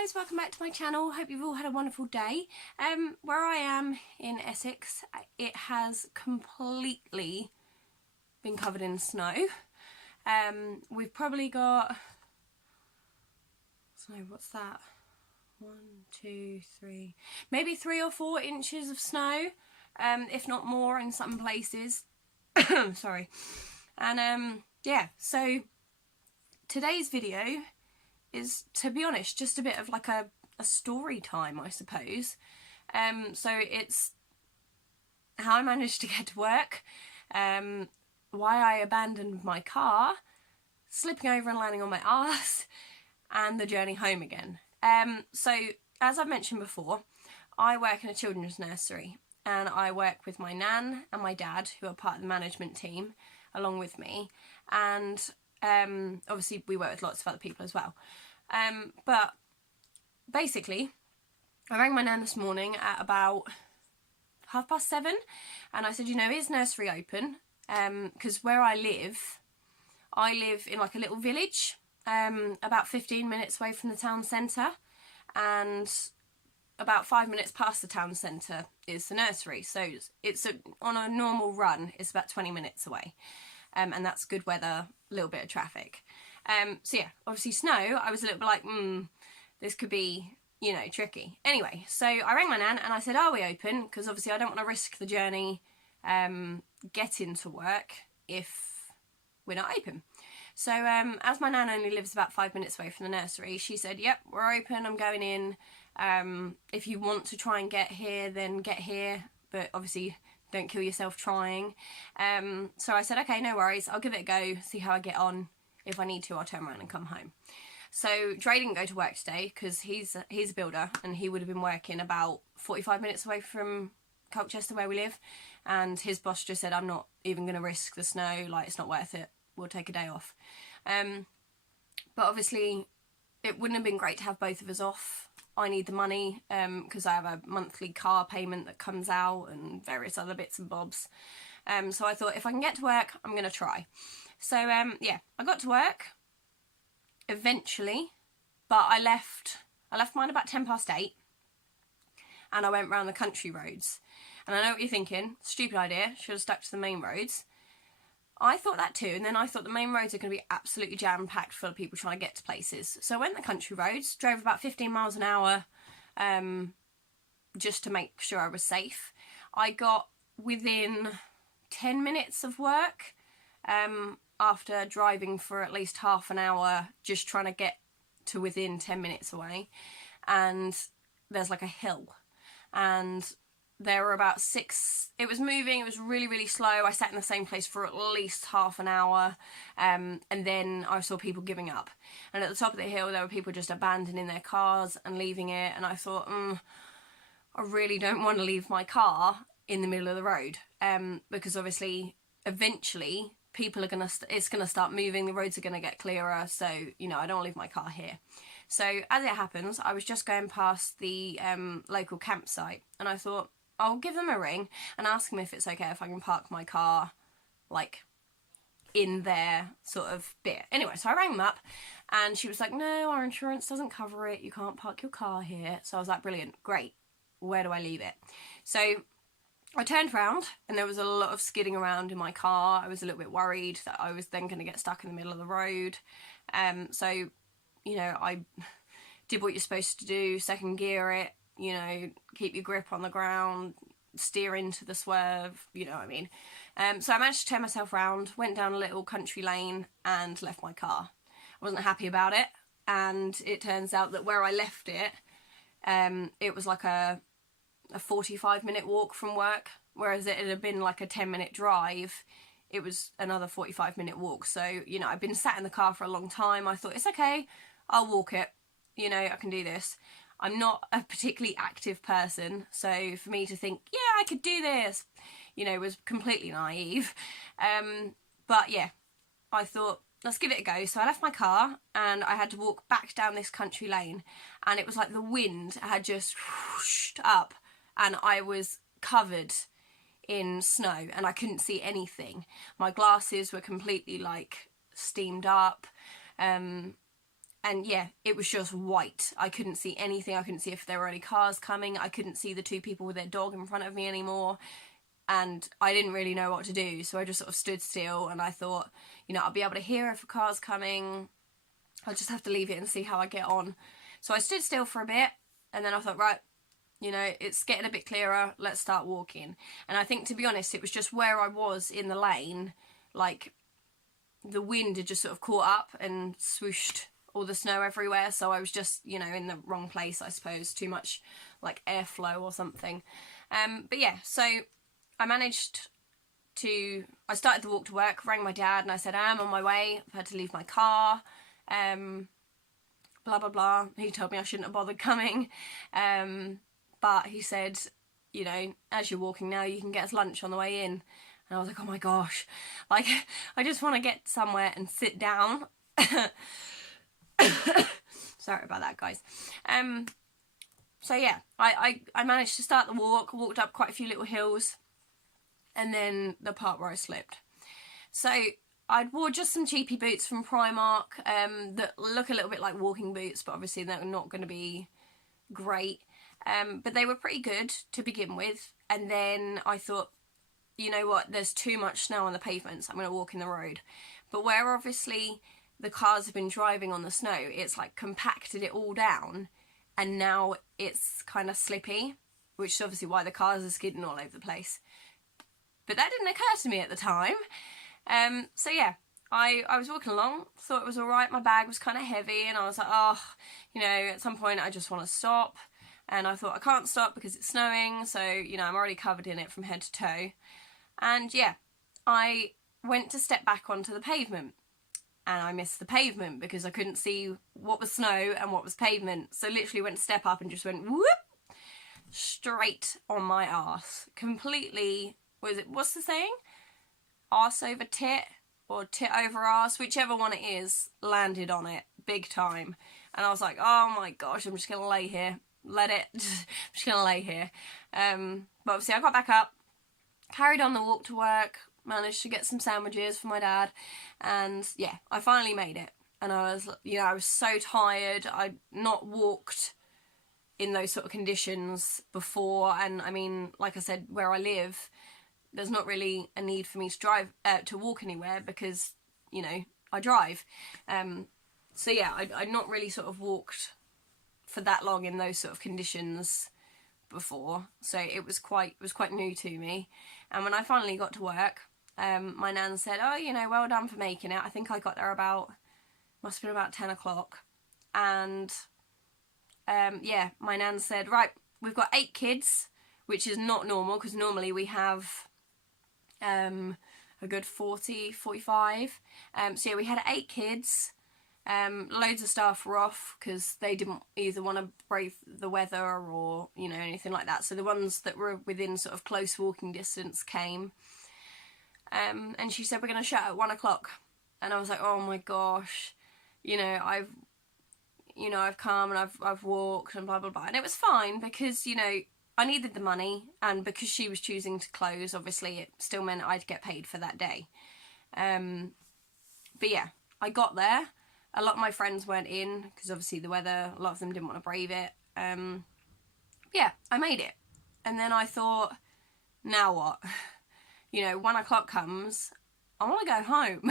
guys, welcome back to my channel. Hope you've all had a wonderful day. Where I am in Essex, it has completely been covered in snow. We've probably got, what's that? 1, 2, 3, maybe 3 or 4 inches of snow, if not more in some places. Sorry. And yeah, so today's video is, to be honest, just a bit of like a story time, I suppose. So it's how I managed to get to work, why I abandoned my car, slipping over and landing on my arse, and the journey home again. So as I've mentioned before, I work in a children's nursery, and I work with my nan and my dad, who are part of the management team, along with me, and obviously we work with lots of other people as well. But basically, I rang my nan this morning at about 7:30, and I said, you know, is nursery open? Because where I live in like a little village, about 15 minutes away from the town centre, and about 5 minutes past the town centre is the nursery. So it's on a normal run, it's about 20 minutes away. And that's good weather, a little bit of traffic. So yeah, obviously snow, I was a little bit like, this could be, you know, tricky. Anyway, so I rang my nan and I said, are we open? Because obviously I don't want to risk the journey getting to work if we're not open. So as my nan only lives about 5 minutes away from the nursery, she said, yep, we're open, I'm going in. If you want to try and get here, then get here. But obviously don't kill yourself trying. So I said, okay, no worries, I'll give it a go, see how I get on. If I need to, I'll turn around and come home. So Dre didn't go to work today because he's a builder, and he would have been working about 45 minutes away from Colchester where we live, and his boss just said, I'm not even going to risk the snow, like it's not worth it, we'll take a day off. But obviously it wouldn't have been great to have both of us off. I need the money because I have a monthly car payment that comes out and various other bits and bobs. So I thought, if I can get to work, I'm going to try. So yeah, I got to work eventually, but I left mine about 8:10, and I went round the country roads. And I know what you're thinking, stupid idea, should have stuck to the main roads. I thought that too, and then I thought the main roads are going to be absolutely jam-packed full of people trying to get to places. So I went the country roads, drove about 15 miles an hour, just to make sure I was safe. I got within 10 minutes of work, after driving for at least half an hour, just trying to get to within 10 minutes away. And there's like a hill, and there were about 6, it was moving, it was really, really slow. I sat in the same place for at least half an hour, and then I saw people giving up. And at the top of the hill, there were people just abandoning their cars and leaving it, and I thought, I really don't want to leave my car in the middle of the road, because obviously, eventually, people are it's gonna start moving, the roads are gonna get clearer, so, you know, I don't want to leave my car here. So, as it happens, I was just going past the local campsite, and I thought, I'll give them a ring and ask them if it's okay if I can park my car, like, in their sort of bit. Anyway, so I rang them up, and she was like, no, our insurance doesn't cover it, you can't park your car here. So I was like, brilliant, great, where do I leave it? So I turned around, and there was a lot of skidding around in my car. I was a little bit worried that I was then going to get stuck in the middle of the road. So, you know, I did what you're supposed to do, second gear it, you know, keep your grip on the ground, steer into the swerve, you know what I mean. So I managed to turn myself around, went down a little country lane and left my car. I wasn't happy about it, and it turns out that where I left it, it was like a 45-minute walk from work, whereas it had been like a 10-minute drive. It was another 45-minute walk. So, you know, I've been sat in the car for a long time. I thought, it's okay, I'll walk it, you know, I can do this. I'm not a particularly active person, so for me to think, yeah, I could do this, you know, was completely naive. But yeah, I thought, let's give it a go. So I left my car, and I had to walk back down this country lane, and it was like the wind had just whooshed up, and I was covered in snow, and I couldn't see anything. My glasses were completely like steamed up. And yeah, it was just white. I couldn't see anything. I couldn't see if there were any cars coming. I couldn't see the two people with their dog in front of me anymore. And I didn't really know what to do. So I just sort of stood still and I thought, you know, I'll be able to hear if a car's coming. I'll just have to leave it and see how I get on. So I stood still for a bit and then I thought, right, you know, it's getting a bit clearer. Let's start walking. And I think, to be honest, it was just where I was in the lane. Like, the wind had just sort of caught up and swooshed all the snow everywhere, so I was just, you know, in the wrong place, I suppose. Too much, like, airflow or something. But yeah, so I managed to... I started the walk to work, rang my dad, and I said, I'm on my way. I've had to leave my car. Blah, blah, blah. He told me I shouldn't have bothered coming. But he said, you know, as you're walking now, you can get us lunch on the way in. And I was like, oh my gosh. Like, I just want to get somewhere and sit down. Sorry about that, guys. So yeah, I managed to start the walk, walked up quite a few little hills, and then the part where I slipped. So I'd wore just some cheapy boots from Primark that look a little bit like walking boots, but obviously they're not going to be great. But they were pretty good to begin with. And then I thought, you know what, there's too much snow on the pavements, I'm going to walk in the road. But where obviously the cars have been driving on the snow, it's like compacted it all down, and now it's kind of slippy, which is obviously why the cars are skidding all over the place. But that didn't occur to me at the time. So yeah, I was walking along, thought it was alright, my bag was kind of heavy, and I was like, oh, you know, at some point I just want to stop. And I thought, I can't stop because it's snowing, so, you know, I'm already covered in it from head to toe. And yeah, I went to step back onto the pavement. And I missed the pavement because I couldn't see what was snow and what was pavement. So literally went to step up and just went whoop, straight on my arse. Completely, what's the saying? Arse over tit or tit over arse, whichever one it is, landed on it big time. And I was like, oh my gosh, I'm just going to lay here. I'm just going to lay here. But obviously I got back up, carried on the walk to work, managed to get some sandwiches for my dad, and yeah, I finally made it. And I was, you know, I was so tired. I'd not walked in those sort of conditions before, and I mean, like I said, where I live, there's not really a need for me to walk anywhere because, you know, I drive. So yeah, I'd not really sort of walked for that long in those sort of conditions before, so it was quite new to me. And when I finally got to work, my nan said, oh, you know, well done for making it. I think I got there must have been about 10 o'clock. And yeah, my nan said, right, we've got 8 kids, which is not normal because normally we have a good 40, 45. So yeah, we had 8 kids. Loads of staff were off because they didn't either want to brave the weather or, you know, anything like that. So the ones that were within sort of close walking distance came. And she said, we're going to shut at 1 o'clock. And I was like, oh my gosh, you know, I've come and I've walked and blah, blah, blah. And it was fine because, you know, I needed the money, and because she was choosing to close, obviously it still meant I'd get paid for that day. But yeah, I got there. A lot of my friends weren't in because obviously the weather, a lot of them didn't want to brave it. Yeah, I made it. And then I thought, now what? You know, 1 o'clock comes, I want to go home.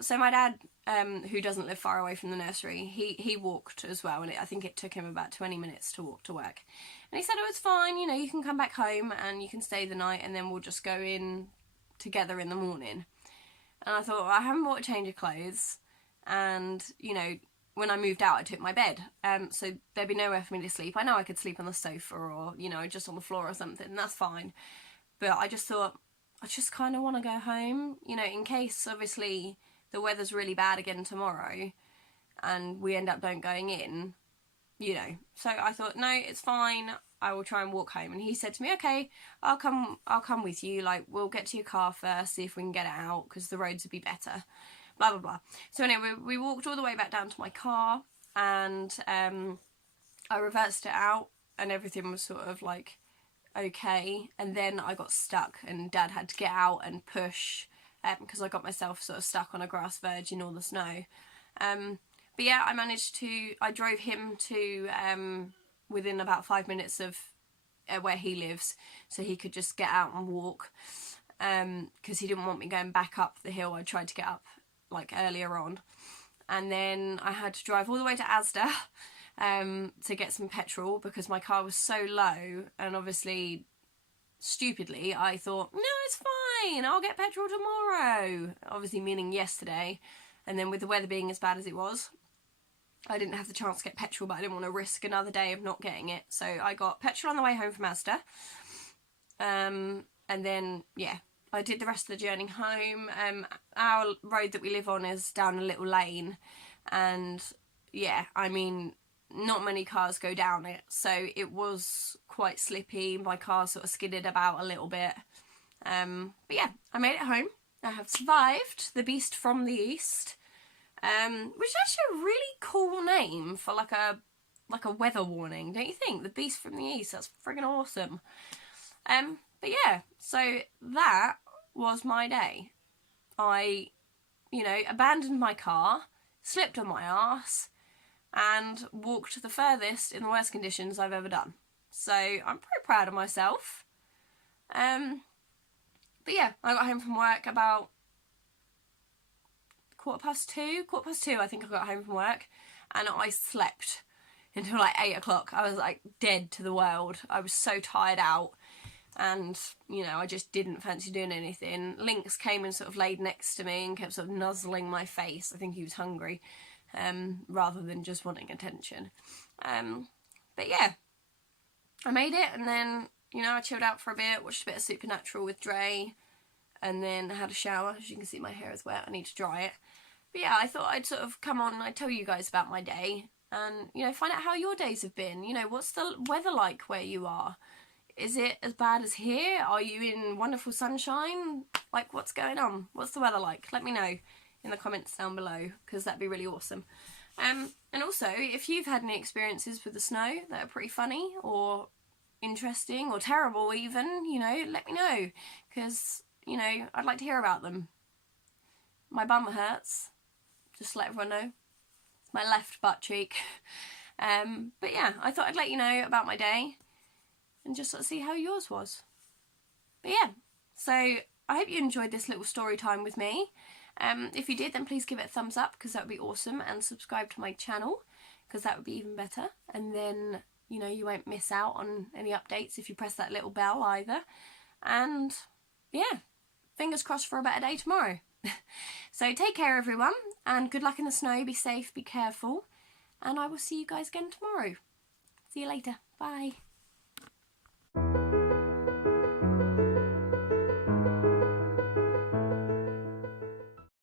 So my dad, who doesn't live far away from the nursery, he walked as well, and I think it took him about 20 minutes to walk to work. And he said, oh, it's fine, you know, you can come back home and you can stay the night and then we'll just go in together in the morning. And I thought, well, I haven't bought a change of clothes, and, you know, when I moved out I took my bed, so there'd be nowhere for me to sleep. I know I could sleep on the sofa or, you know, just on the floor or something, that's fine. But I just thought, I just kind of want to go home, you know, in case, obviously, the weather's really bad again tomorrow and we end up don't going in, you know. So I thought, no, it's fine, I will try and walk home. And he said to me, okay, I'll come with you, like, we'll get to your car first, see if we can get it out, because the roads would be better, blah, blah, blah. So anyway, we walked all the way back down to my car, and I reversed it out, and everything was sort of, like, okay. And then I got stuck, and Dad had to get out and push, because I got myself sort of stuck on a grass verge in all the snow. But yeah, I drove him to within about 5 minutes of where he lives, so he could just get out and walk, because he didn't want me going back up the hill I tried to get up like earlier on. And then I had to drive all the way to Asda to get some petrol because my car was so low, and obviously stupidly I thought, no, it's fine, I'll get petrol tomorrow, obviously meaning yesterday. And then with the weather being as bad as it was, I didn't have the chance to get petrol, but I didn't want to risk another day of not getting it, so I got petrol on the way home from Asda. And then yeah, I did the rest of the journey home. Our road that we live on is down a little lane, and yeah, I mean, not many cars go down it, so it was quite slippy. My car sort of skidded about a little bit, but yeah, I made it home. I have survived the Beast from the East, which is actually a really cool name for like a weather warning, don't you think? The Beast from the East, that's friggin' awesome. But yeah, so that was my day. I, abandoned my car, slipped on my arse, and walked the furthest in the worst conditions I've ever done. So I'm pretty proud of myself. But yeah, I got home from work about 2:15, I think I got home from work, and I slept until like 8 o'clock. I was like dead to the world. I was so tired out, and I just didn't fancy doing anything. Lynx came and sort of laid next to me and kept sort of nuzzling my face. I think he was hungry, rather than just wanting attention. But yeah, I made it, and then I chilled out for a bit, watched a bit of Supernatural with Dre, and then had a shower. As you can see, my hair is wet, I need to dry it. But yeah, I thought I'd sort of come on and I'd tell you guys about my day, and find out how your days have been. What's the weather like where you are? Is it as bad as here? Are you in wonderful sunshine? Like, what's going on? What's the weather like? Let me know in the comments down below, because that'd be really awesome. And also, if you've had any experiences with the snow that are pretty funny or interesting or terrible even, let me know, because I'd like to hear about them. My bum hurts, just to let everyone know. It's my left butt cheek. But yeah, I thought I'd let you know about my day and just sort of see how yours was. But yeah, so I hope you enjoyed this little story time with me. If you did, then please give it a thumbs up, because that would be awesome, and subscribe to my channel, because that would be even better. And then you won't miss out on any updates if you press that little bell either. And yeah, fingers crossed for a better day tomorrow. So take care everyone, and good luck in the snow, be safe, be careful, and I will see you guys again tomorrow. See you later, bye.